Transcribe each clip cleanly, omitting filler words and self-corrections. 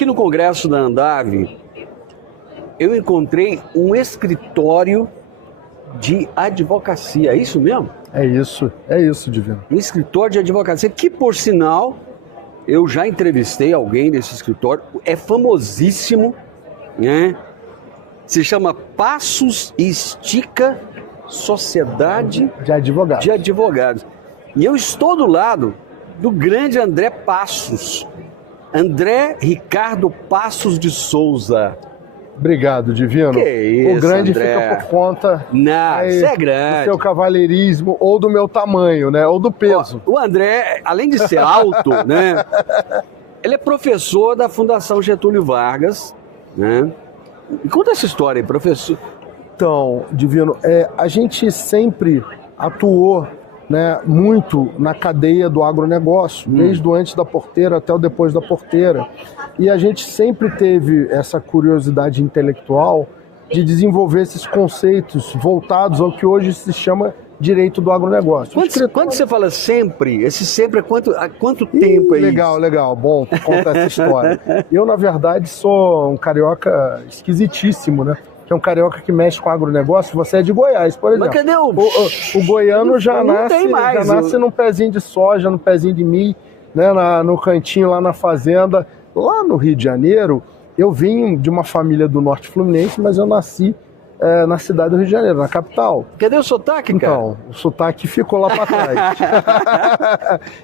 Aqui no Congresso da Andave, eu encontrei um escritório de advocacia, é isso mesmo? É isso, Divino. Um escritório de advocacia que, por sinal, eu já entrevistei alguém desse escritório, é famosíssimo, né? Se chama Passos e Estica Sociedade de Advogados. E eu estou do lado do grande André Passos, André Ricardo Passos de Souza. Obrigado, Divino. Que isso, o grande André. Fica por conta Você é grande. do seu cavalheirismo ou do meu tamanho, né? Ou do peso. O André, além de ser alto, né? Ele é professor da Fundação Getúlio Vargas, né? E conta essa história aí, professor. Então, Divino, a gente sempre atuou, né, muito na cadeia do agronegócio, desde o antes da porteira até o depois da porteira. E a gente sempre teve essa curiosidade intelectual de desenvolver esses conceitos voltados ao que hoje se chama direito do agronegócio. Quando você fala sempre, esse sempre há quanto tempo é isso? Legal. Bom contar essa história. Eu, na verdade, sou um carioca esquisitíssimo, né? Que é um carioca que mexe com agronegócio. Você é de Goiás, por exemplo. Mas cadê o goiano já nasce num pezinho de soja, num pezinho de milho, né? No cantinho lá na fazenda. Lá no Rio de Janeiro, eu vim de uma família do Norte Fluminense, mas eu nasci na cidade do Rio de Janeiro, na capital. Cadê o sotaque, cara? Então, o sotaque ficou lá para trás.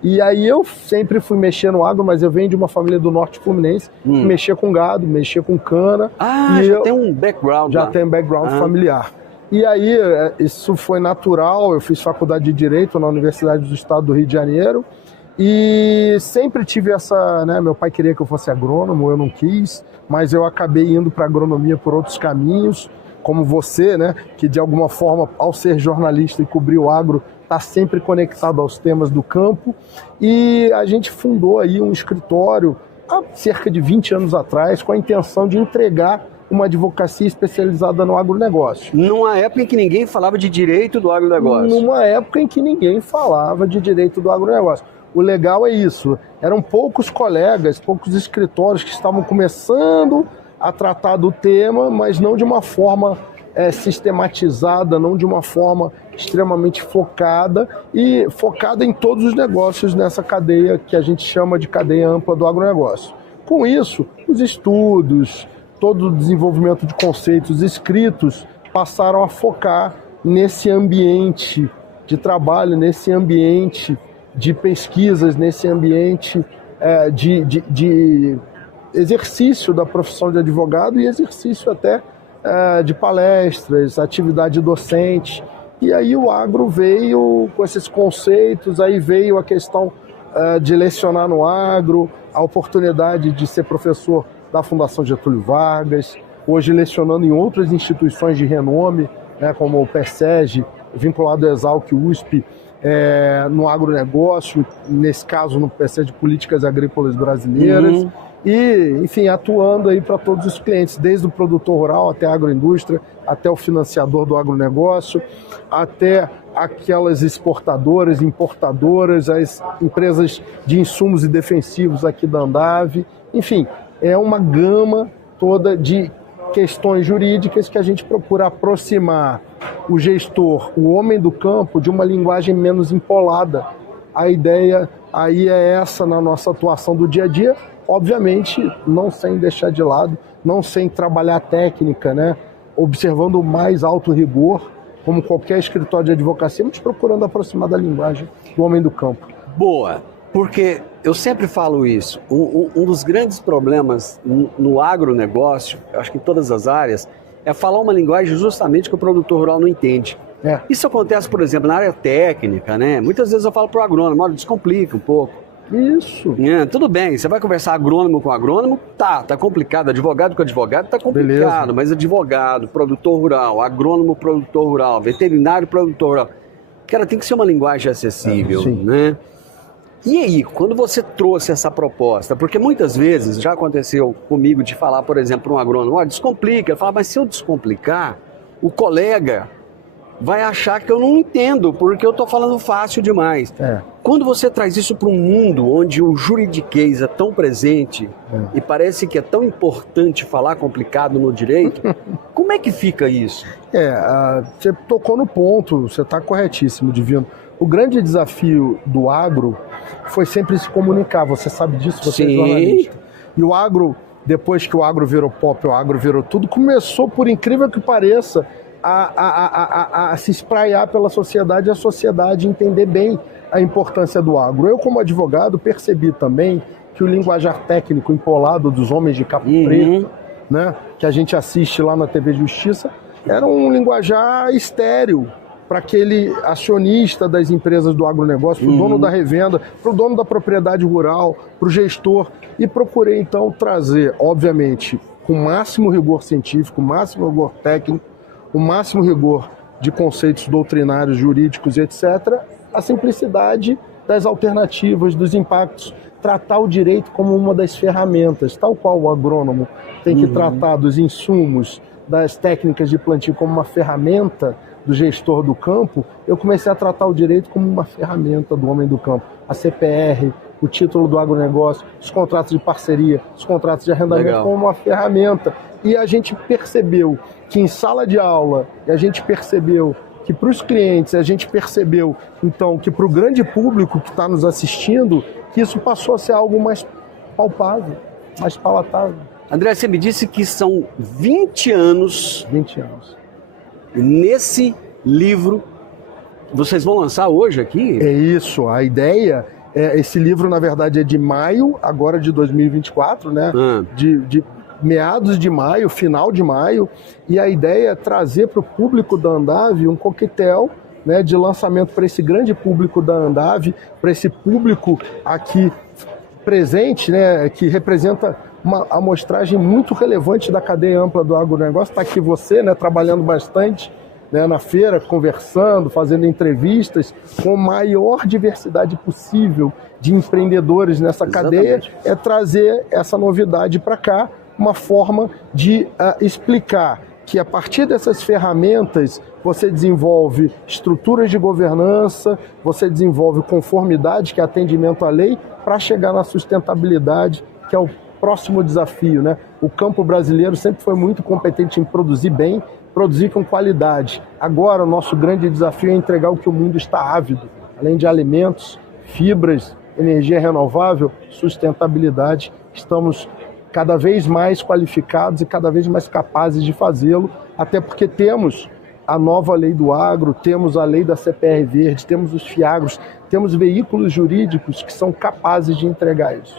E aí eu sempre fui mexer no agro, mas eu venho de uma família do Norte Fluminense, que mexia com gado, mexia com cana. Tem um background já lá. tem um background familiar. E aí isso foi natural, eu fiz faculdade de Direito na Universidade do Estado do Rio de Janeiro, e sempre tive essa, né, meu pai queria que eu fosse agrônomo, eu não quis, mas eu acabei indo para agronomia por outros caminhos, como você, né, que de alguma forma, ao ser jornalista e cobrir o agro, está sempre conectado aos temas do campo. E a gente fundou aí um escritório há cerca de 20 anos atrás, com a intenção de entregar uma advocacia especializada no agronegócio. Numa época em que ninguém falava de direito do agronegócio. Numa época em que ninguém falava de direito do agronegócio. O legal é isso, eram poucos colegas, poucos escritórios que estavam começando a tratar do tema, mas não de uma forma sistematizada, não de uma forma extremamente focada e focada em todos os negócios nessa cadeia que a gente chama de cadeia ampla do agronegócio. Com isso, os estudos, todo o desenvolvimento de conceitos escritos passaram a focar nesse ambiente de trabalho, nesse ambiente de pesquisas, nesse ambiente de exercício da profissão de advogado e exercício até de palestras, atividade docente. E aí o agro veio com esses conceitos, aí veio a questão de lecionar no agro, a oportunidade de ser professor da Fundação Getúlio Vargas, hoje lecionando em outras instituições de renome, né, como o PECEG, vinculado ao Exalc USP, no agronegócio, nesse caso no PECEG de Políticas Agrícolas Brasileiras. E, enfim, atuando aí para todos os clientes, desde o produtor rural até a agroindústria, até o financiador do agronegócio, até aquelas exportadoras, importadoras, as empresas de insumos e defensivos aqui da Andave. Enfim, é uma gama toda de questões jurídicas que a gente procura aproximar o gestor, o homem do campo, de uma linguagem menos empolada. A ideia aí é essa na nossa atuação do dia a dia, obviamente não sem deixar de lado, não sem trabalhar a técnica, né? Observando o mais alto rigor, como qualquer escritório de advocacia, mas procurando aproximar da linguagem do homem do campo. Boa, porque eu sempre falo isso, um dos grandes problemas no agronegócio, eu acho que em todas as áreas, é falar uma linguagem justamente que o produtor rural não entende. Isso acontece, por exemplo, na área técnica, né? Muitas vezes eu falo para o agrônomo, olha, descomplica um pouco. Isso. Tudo bem, você vai conversar agrônomo com agrônomo, tá complicado, advogado com advogado, tá complicado. Beleza. Mas advogado, produtor rural, agrônomo, produtor rural, veterinário, produtor rural, cara, tem que ser uma linguagem acessível, né? E aí, quando você trouxe essa proposta, porque muitas vezes já aconteceu comigo de falar, por exemplo, para um agrônomo, olha, descomplica, ele fala, mas se eu descomplicar, o colega vai achar que eu não entendo, porque eu estou falando fácil demais. Quando você traz isso para um mundo onde o juridiquês é tão presente e parece que é tão importante falar complicado no direito, como é que fica isso? Você tocou no ponto, você está corretíssimo, Divino. O grande desafio do agro foi sempre se comunicar, você sabe disso, você é jornalista. E o agro, depois que o agro virou pop, o agro virou tudo, começou, por incrível que pareça, a se espraiar pela sociedade e a sociedade entender bem a importância do agro. Eu, como advogado, percebi também que o linguajar técnico empolado dos homens de capa preta, né, que a gente assiste lá na TV Justiça, era um linguajar estéril para aquele acionista das empresas do agronegócio, para o dono da revenda, para o dono da propriedade rural, para o gestor. E procurei, então, trazer, obviamente, com o máximo rigor científico, o máximo rigor técnico, o máximo rigor de conceitos doutrinários, jurídicos, etc., a simplicidade das alternativas, dos impactos, tratar o direito como uma das ferramentas, tal qual o agrônomo tem que tratar dos insumos, das técnicas de plantio como uma ferramenta do gestor do campo, eu comecei a tratar o direito como uma ferramenta do homem do campo. A CPR, o título do agronegócio, os contratos de parceria, os contratos de arrendamento como uma ferramenta. E a gente percebeu que em sala de aula, e a gente percebeu que para os clientes, a gente percebeu, então, que para o grande público que está nos assistindo, que isso passou a ser algo mais palpável, mais palatável. André, você me disse que são 20 anos. 20 anos. Nesse livro, vocês vão lançar hoje aqui? É isso, a ideia, esse livro, na verdade, é de maio, agora de 2024, né? De meados de maio, final de maio, e a ideia é trazer para o público da Andav um coquetel, né, de lançamento para esse grande público da Andav, para esse público aqui presente, né, que representa uma amostragem muito relevante da cadeia ampla do agronegócio. Está aqui você, né, trabalhando bastante, né, na feira, conversando, fazendo entrevistas com a maior diversidade possível de empreendedores nessa cadeia, é trazer essa novidade para cá, uma forma de explicar que a partir dessas ferramentas você desenvolve estruturas de governança, você desenvolve conformidade, que é atendimento à lei, para chegar na sustentabilidade, que é o próximo desafio, né? O campo brasileiro sempre foi muito competente em produzir bem, produzir com qualidade. Agora o nosso grande desafio é entregar o que o mundo está ávido, além de alimentos, fibras, energia renovável, sustentabilidade. Estamos cada vez mais qualificados e cada vez mais capazes de fazê-lo, até porque temos a nova lei do agro, temos a lei da CPR Verde, temos os FIAGROS, temos veículos jurídicos que são capazes de entregar isso.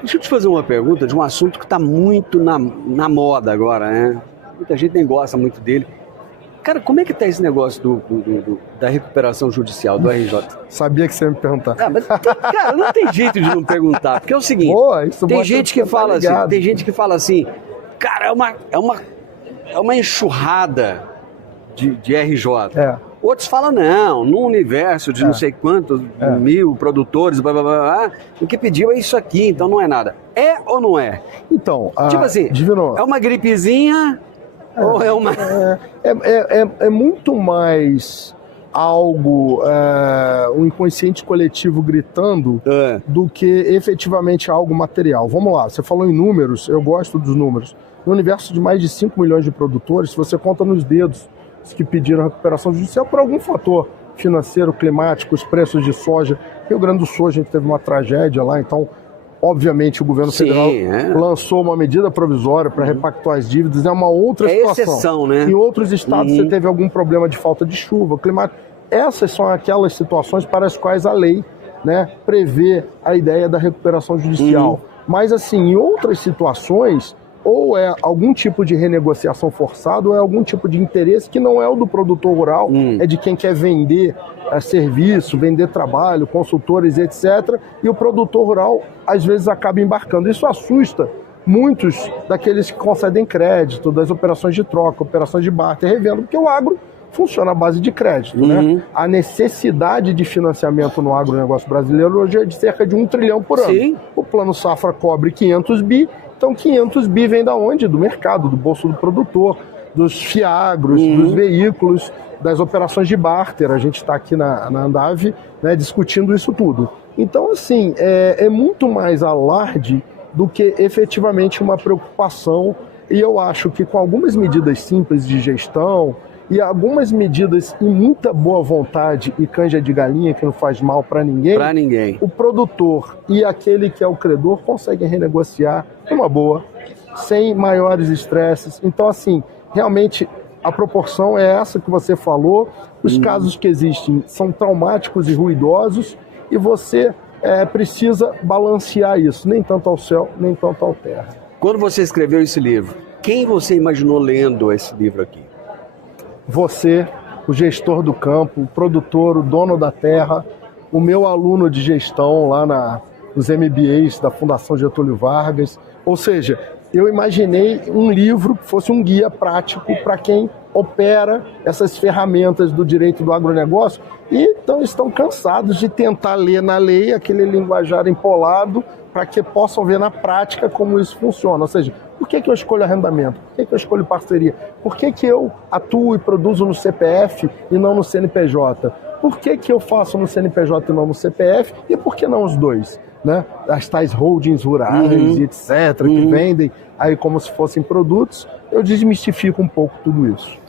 Deixa eu te fazer uma pergunta de um assunto que está muito na moda agora, né? Muita gente nem gosta muito dele. Cara, como é que tá esse negócio da recuperação judicial, do RJ? Sabia que você ia me perguntar. Mas, cara, não tem jeito de não perguntar, porque é o seguinte, tem gente que fala assim, cara, é uma enxurrada de RJ. Outros falam, não, num universo de não sei quantos mil produtores, blá, blá, blá, blá, o que pediu é isso aqui, então não é nada. É ou não é? Então, tipo assim, Divino, é uma gripezinha ou é uma... É muito mais algo, um inconsciente coletivo gritando do que efetivamente algo material. Vamos lá, você falou em números, eu gosto dos números. No universo de mais de 5 milhões de produtores, se você conta nos dedos os que pediram recuperação judicial por algum fator financeiro, climático, os preços de soja. Rio Grande do Sul, a gente teve uma tragédia lá, então, obviamente, o governo federal lançou uma medida provisória para repactuar as dívidas, é uma outra situação. Exceção, né? Em outros estados você teve algum problema de falta de chuva, climático. Essas são aquelas situações para as quais a lei, né, prevê a ideia da recuperação judicial. Mas, assim, em outras situações, ou é algum tipo de renegociação forçada, ou é algum tipo de interesse que não é o do produtor rural, é de quem quer vender serviço, vender trabalho, consultores, etc. E o produtor rural, às vezes, acaba embarcando. Isso assusta muitos daqueles que concedem crédito, das operações de troca, operações de barter, revendo, porque o agro funciona à base de crédito, né? A necessidade de financiamento no agronegócio brasileiro hoje é de cerca de 1 trilhão por ano. Sim. O Plano Safra cobre 500 bi, então 500 bi vem da onde? Do mercado, do bolso do produtor. dos fiagros, dos veículos, das operações de barter. A gente está aqui na Andav, né, discutindo isso tudo. Então, assim, é muito mais alarde do que efetivamente uma preocupação. E eu acho que com algumas medidas simples de gestão e algumas medidas e muita boa vontade e canja de galinha, que não faz mal para ninguém, o produtor e aquele que é o credor conseguem renegociar numa boa, sem maiores estresses. Então, assim, realmente a proporção é essa que você falou. Os casos que existem são traumáticos e ruidosos e você precisa balancear isso, nem tanto ao céu, nem tanto à terra. Quando você escreveu esse livro, quem você imaginou lendo esse livro aqui? Você, o gestor do campo, o produtor, o dono da terra, o meu aluno de gestão lá nos MBAs da Fundação Getúlio Vargas. Ou seja, eu imaginei um livro que fosse um guia prático para quem opera essas ferramentas do direito do agronegócio e então estão cansados de tentar ler na lei aquele linguajar empolado para que possam ver na prática como isso funciona. Ou seja, por que eu escolho arrendamento? Por que eu escolho parceria? Por que eu atuo e produzo no CPF e não no CNPJ? Por que eu faço no CNPJ e não no CPF? E por que não os dois? Né? As tais holdings rurais e etc., que vendem aí como se fossem produtos, eu desmistifico um pouco tudo isso.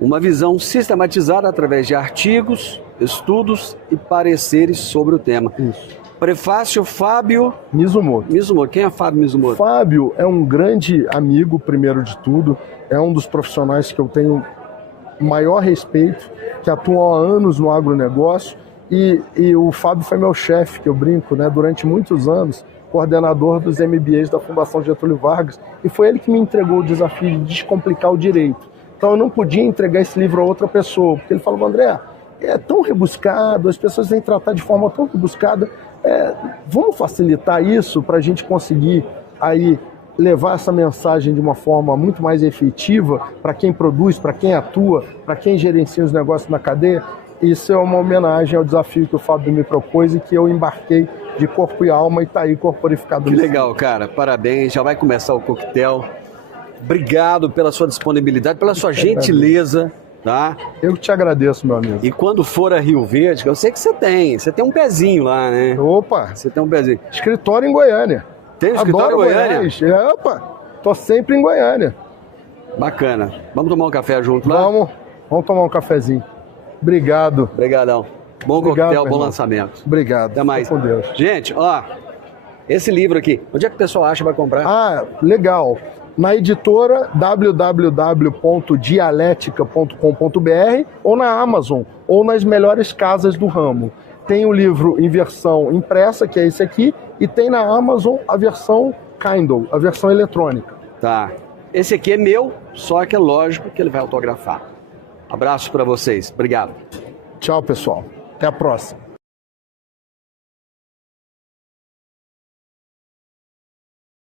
Uma visão sistematizada através de artigos, estudos e pareceres sobre o tema. Isso. Prefácio Fábio Mizumoto. Quem é Fábio Mizumoto? Fábio é um grande amigo, primeiro de tudo, é um dos profissionais que eu tenho maior respeito, que atuam há anos no agronegócio, e o Fábio foi meu chefe, que eu brinco, né, durante muitos anos, coordenador dos MBAs da Fundação Getúlio Vargas, e foi ele que me entregou o desafio de descomplicar o direito. Então eu não podia entregar esse livro a outra pessoa, porque ele falou: André, é tão rebuscado, as pessoas têm que tratar de forma tão rebuscada, vamos facilitar isso para a gente conseguir aí levar essa mensagem de uma forma muito mais efetiva para quem produz, para quem atua, para quem gerencia os negócios na cadeia. Isso é uma homenagem ao desafio que o Fábio me propôs e que eu embarquei de corpo e alma e está aí corporificado. Que legal, cara. Parabéns. Já vai começar o coquetel. Obrigado pela sua disponibilidade, pela sua gentileza. Tá? Eu te agradeço, meu amigo. E quando for a Rio Verde, eu sei que você tem um pezinho lá, né? Opa! Você tem um pezinho. Escritório em Goiânia. Tem um escritório em Goiânia? Opa! Tô sempre em Goiânia. Bacana. Vamos tomar um café junto lá? Vamos tomar um cafezinho. Obrigado. Obrigadão. Bom coquetel, bom lançamento. Obrigado. Até mais. Com Deus. Gente, ó, esse livro aqui, onde é que o pessoal acha vai comprar? Ah, legal. Na editora www.dialetica.com.br ou na Amazon, ou nas melhores casas do ramo. Tem o livro em versão impressa, que é esse aqui, e tem na Amazon a versão Kindle, a versão eletrônica. Tá. Esse aqui é meu, só que é lógico que ele vai autografar. Abraço para vocês. Obrigado. Tchau, pessoal. Até a próxima.